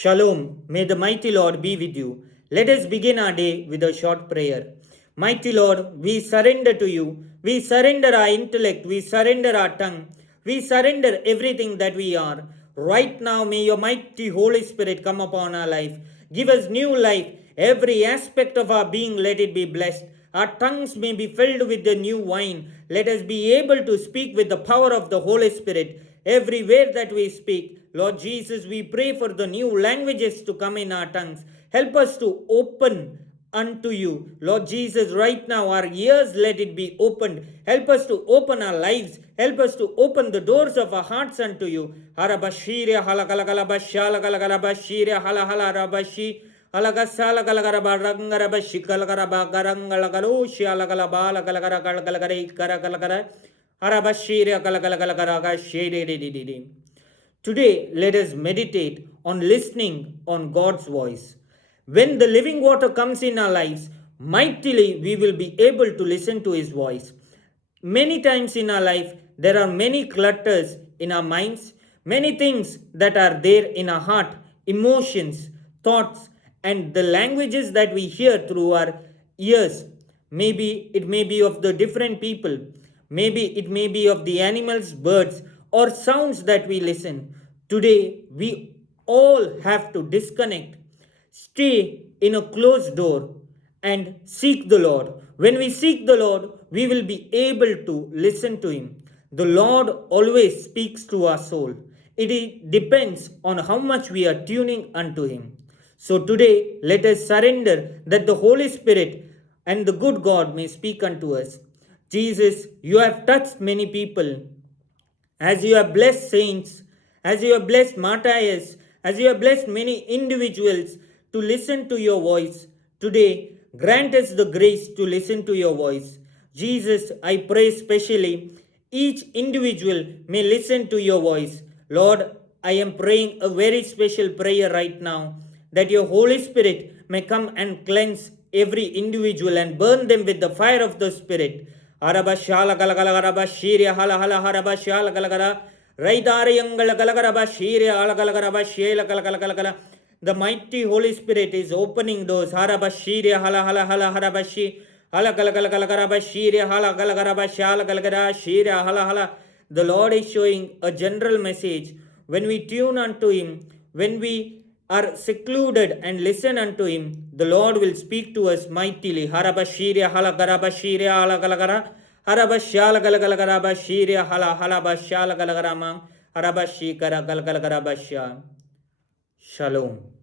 Shalom, may the mighty Lord be with you. Let us begin our day with a short prayer. Mighty Lord, we surrender to you. We surrender our intellect. We surrender our tongue. We surrender everything that we are. Right now, may your mighty Holy Spirit come upon our life. Give us new life. Every aspect of our being, let it be blessed. Our tongues may be filled with the new wine. Let us be able to speak with the power of the Holy Spirit. Everywhere that we speak, Lord Jesus, we pray for the new languages to come in our tongues. Help us to open unto you. Lord Jesus, right now our ears let it be opened. Help us to open our lives. Help us to open the doors of our hearts unto you. Harabashire halakalakalabashala kalakalabashire halahala rabashi. Alagasala Galagaraba Rangaraba Shikalagaraba Garangalagalushi Alagalabala Galagara Karakalagara Arabashira Galagalagaraga Shade. Today, let us meditate on listening on God's voice. When the living water comes in our lives, mightily we will be able to listen to His voice. Many times in our life, there are many clutters in our minds, many things that are there in our heart, emotions, thoughts, and the languages that we hear through our ears. Maybe it may be of the different people, maybe it may be of the animals, birds, or sounds that we listen. Today, we all have to disconnect, stay in a closed door, and seek the Lord. When we seek the Lord, we will be able to listen to Him. The Lord always speaks to our soul. It depends on how much we are tuning unto Him. So today, let us surrender that the Holy Spirit and the good God may speak unto us. Jesus, you have touched many people as you have blessed saints, as you have blessed martyrs, as you have blessed many individuals to listen to your voice. Today, grant us the grace to listen to your voice. Jesus, I pray specially, each individual may listen to your voice. Lord, I am praying a very special prayer right now that your Holy Spirit may come and cleanse every individual and burn them with the fire of the Spirit. Arabashala Galagaraba Shiria Hala Hala Harabashala Galagara Raidariangal Galagaraba Shiria Alagalagaraba Shela Galagalagala. The mighty Holy Spirit is opening those Harabashiria Hala Hala Hala Harabashi Alagalagaraba Shiria Hala Galagaraba Shala Galagara Shiria Hala Hala. The Lord is showing a general message. When we tune unto Him, when we are secluded and listen unto Him, the Lord will speak to us mightily. Harabashiria halagarabashiria halagalagara. Harabashala galagalagarabashiria halabashala galagarama. Harabashikara galagalagarabasha. Shalom.